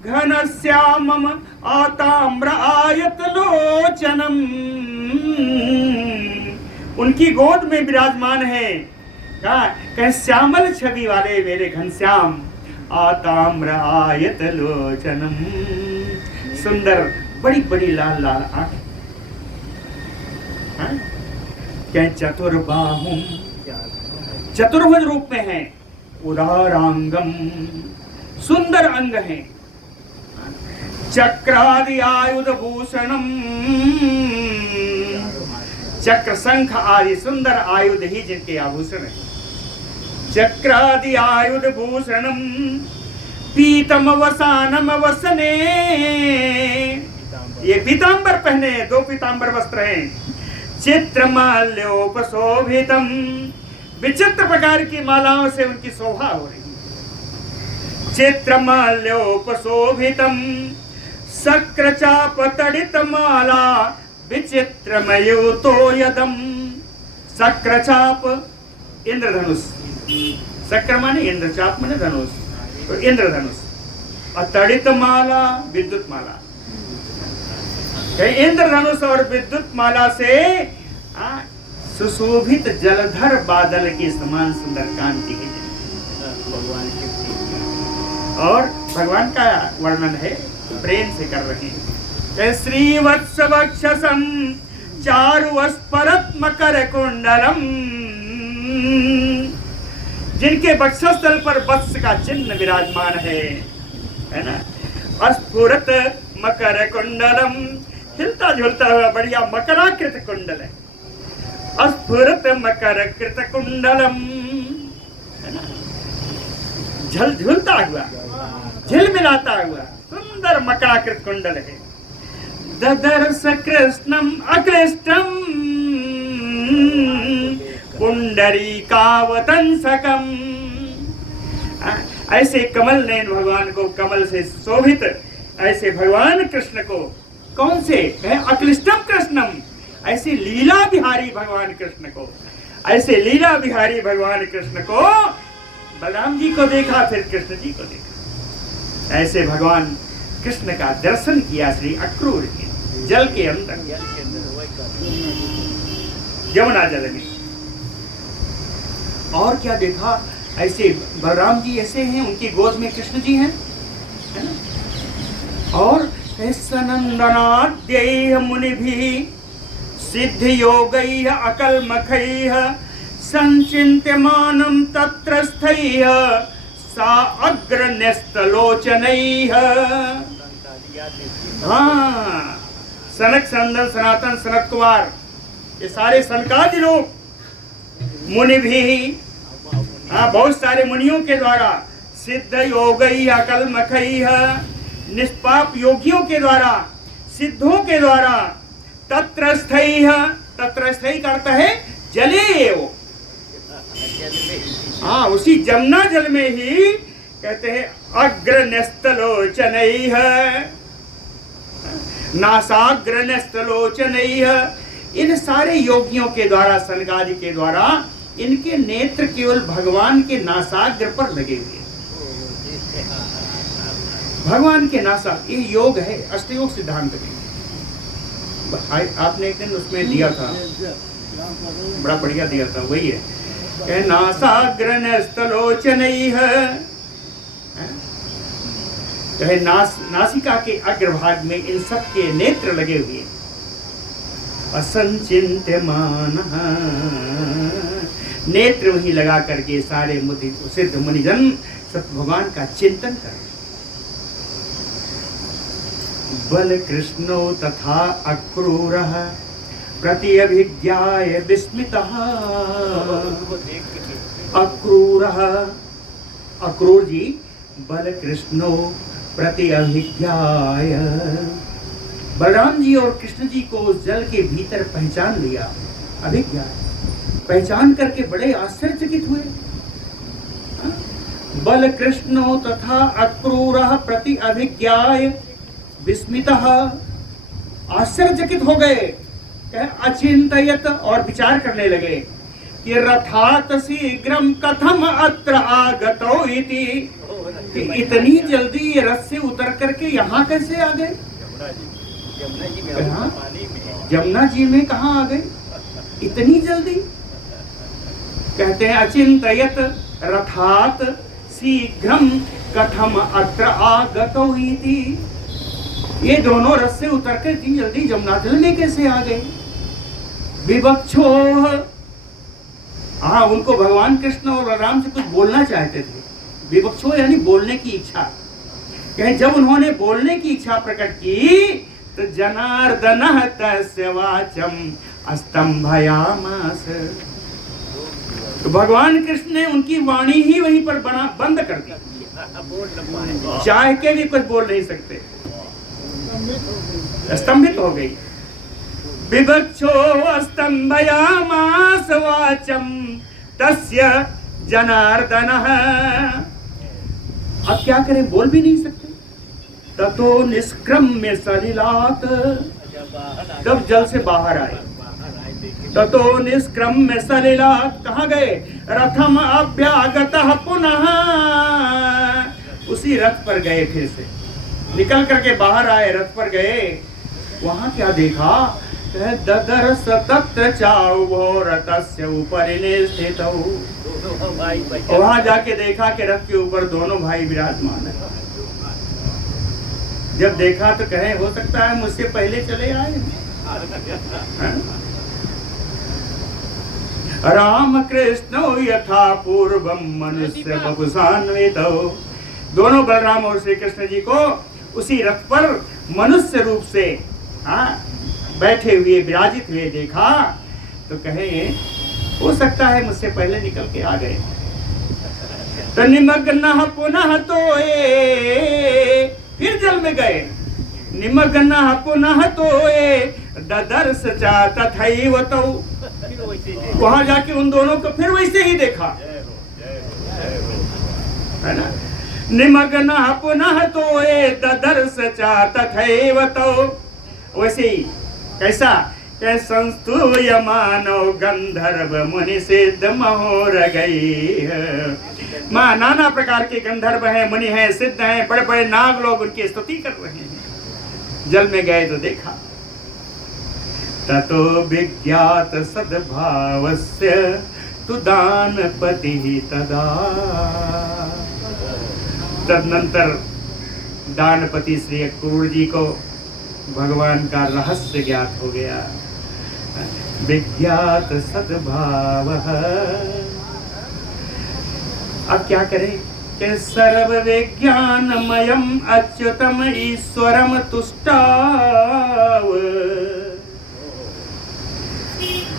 घन श्यामम आताम्र आयत लोचनम, उनकी गोद में विराजमान है। कहे श्यामल छवि वाले मेरे घनश्याम, आताम्र आयत लोचनम, सुंदर बड़ी बड़ी लाल लाल आंखें। क्या चतुर्बाहुम, चतुर्भुज रूप में है। उदारांगम, सुंदर अंग है। चक्रादि आयुध भूषणम, चक्र शंख आदि सुंदर आयुध ही जिनके आभूषण है। चक्रादि आयुध भूषणम पीतम वसानम वसने, ये पीतांबर पहने, दो पीतांबर वस्त्र हैं। चित्रमाल्योपशोभितम, विचित्र प्रकार की मालाओं से उनकी शोभा हो रही है। चित्रमाल्योपशोभितम शक्रचाप तड़ित माला विचित्रमयूतो यदम, शक्रचाप इंद्रधनुष, शक्र माने इंद्र, चाप माने धनुष, तो इंद्रधनुष, और तड़ित माला विद्युत माला। इंद्रधनुष और विद्युत माला से सुशोभित जलधर बादल के समान सुंदर कांति है भगवान की। और भगवान का वर्णन है, प्रेम से कर रहे हैं। श्रीवत्स वक्षसम चारुवस्परत मकर कुंडलम, जिनके वक्षस्थल पर वत्स का चिन्ह विराजमान है ना। अस्फुरत मकर कुंडलम, हिलता झुलता हुआ बढ़िया मकराकृत कुंडल है। अस्फुरत मकरकृत कुंडलम, झल झुलता हुआ, झिलमिलाता हुआ सुंदर मकराकृत कुंडल है। ददर्श कृष्णम अक्लिष्टम पुंडरीकावतंसकम, ऐसे कमल नयन भगवान को, कमल से शोभित ऐसे भगवान कृष्ण को, कौन से? अक्लिष्टम कृष्णम, ऐसे लीला बिहारी भगवान कृष्ण को, ऐसे लीला बिहारी भगवान कृष्ण को बलराम जी को देखा, फिर कृष्ण जी को देखा। ऐसे भगवान कृष्ण का दर्शन किया श्री अक्रूर के जल के अंदर, यमुना जल में। और क्या देखा? ऐसे बलराम जी ऐसे हैं, उनकी गोद में कृष्ण जी हैं, है ना? और सनंदनाद्यैः मुनिभिः सिद्ध योगैः अकल्मखैः संचिन्त्यमानं तत्र स्थैः सा अग्रन्यस्तलोचनैः। हाँ, सनक सनंदन सनातन सनत कुमार, ये सारे सनकादि लोग मुनि भी, हाँ, बहुत सारे मुनियों के द्वारा, सिद्ध योगैः अकल्मखैः, निष्पाप योगियों के द्वारा, सिद्धों के द्वारा, तत्र स्थैः, तत्र स्थैः का अर्थ है जले एव, हाँ, उसी जमुना जल में ही कहते हैं अग्रन्यस्तलोचनैः, नासाग्रन्यस्तलोचनैः, इन सारे योगियों के द्वारा, सनकादि के द्वारा, इनके नेत्र केवल भगवान के नासाग्र पर लगे हुए। भगवान के नासाग्र, ये योग है, अष्टयोग सिद्धांत में। आपने एक दिन उसमें दिया था, बड़ा बढ़िया दिया था, वही है, नासाग्र नस्तलोचनैः, चाहे नासिका के अग्रभाग में इन सब के नेत्र लगे हुए। असंचिन्त्यमान, नेत्र वही लगा करके सारे सिद्ध मुनिजन सत भगवान का चिंतन कर। बल कृष्णो तथा अक्रूरः प्रति अभिज्ञाय विस्मितः। अक्रूरः, अक्रूर जी, बल कृष्णो प्रति अभिज्ञाय, बलराम जी और कृष्ण जी को उस जल के भीतर पहचान लिया। अभिज्ञा, पहचान करके बड़े आश्चर्यचकित हुए। बल कृष्णो तथा अक्रूरः प्रति अभिज्ञाय विस्मितः, आश्चर्यचकित हो गए। अचिंतयत, और विचार करने लगे कि रथात शीघ्रम कथम अत्र आगतो इति, कि इतनी जल्दी ये रथ से उतर करके यहाँ कैसे आ गए? यमुना जी में कहाँ आ गए इतनी जल्दी? कहते हैं अचिंतयत रथात शीघ्रम कथम अत्र आगतो इति, ये दोनों रथ से उतर कर इतनी जल्दी यमुना जल में कैसे आ गए? विवक्षो, हाँ, उनको भगवान कृष्ण और बलराम से कुछ बोलना चाहते थे। विवक्षो यानी बोलने की इच्छा। कहे जब उन्होंने बोलने की इच्छा प्रकट की तो जनार्दन तस्य वाचम अस्तंभयामास, तो भगवान कृष्ण ने उनकी वाणी ही वहीं पर बंद कर दी। चाह के भी कुछ बोल नहीं सकते, स्तंभित हो गई। विवक्षो स्तंभयामास वाचम तस्य जनार्दनः, अब क्या करें, बोल भी नहीं सकते। ततो निष्क्रम्य सलिलात, जब जल से बाहर आए, ततो निष्क्रम्य सलिलात, कहाँ गए? रथम अभ्यागतः पुनः, उसी रथ पर गए, फिर से निकल करके बाहर आए, रथ पर गए। वहां क्या देखा? ददर्श तत्र चाउभो रथस्य उपरि स्थितौ, वहां जाके देखा कि रथ के ऊपर दोनों भाई विराजमान है। जब देखा तो कहे हो सकता है मुझसे पहले चले आए। राम कृष्ण यथा पूर्वम मनुष्य बपुसान्वितौ, दोनों बलराम और श्री कृष्ण जी को उसी रथ पर मनुष्य रूप से बैठे हुए, विराजित हुए देखा तो कहे हो सकता है मुझसे पहले निकल के आ गए। तो निमग्न पुनः तोए, फिर जल में गए। निमग्न पुनः तोए ददर्श चा तथैव तौ, वहां जाके उन दोनों को फिर वैसे ही देखा, है ना। निमग्न पुनः तोए ददर्श चा तथैव तौ, वैसे ही कैसा? संस्तूयमानो गंधर्व मुनि सिद्ध महोर गई, माँ नाना प्रकार के गंधर्व हैं, मुनि हैं, सिद्ध हैं, बड़े बड़े नाग लोग उनकी स्तुति कर रहे हैं। जल में गए तो देखा। ततो विज्ञात सद्भावस्य तु दानपति तदा, तदनंतर दानपति श्री अक्रूर जी को भगवान का रहस्य ज्ञात हो गया। विज्ञात सद्भाव, अब क्या करें कि सर्व विज्ञानमयम अच्युतम ईश्वरम तुष्टाव,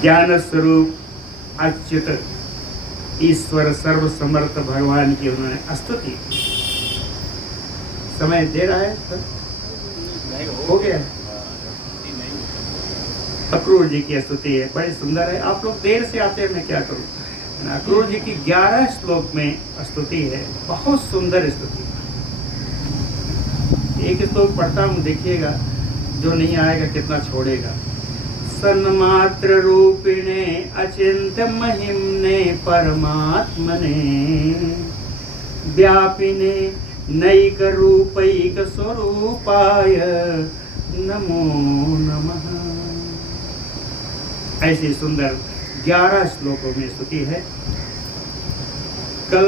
ज्ञान स्वरूप अच्युत ईश्वर सर्व समर्थ भगवान की उन्होंने स्तुति। समय दे रहा है सर? हो गया। अक्रूर जी की स्तुति है, बड़ी सुंदर है। आप लोग देर से आते हैं, मैं क्या करूं। अक्रूर जी की 11 श्लोक में स्तुति है, बहुत सुंदर स्तुति। एक श्लोक पढ़ता हूं, देखिएगा, जो नहीं आएगा कितना छोड़ेगा। सन्मात्र रूपिणे अचिंत महिम्ने परमात्मने व्यापिने नैक रूपैक स्वरूपाय नमो नमः। ऐसी सुंदर 11 श्लोकों में स्तुति है। कल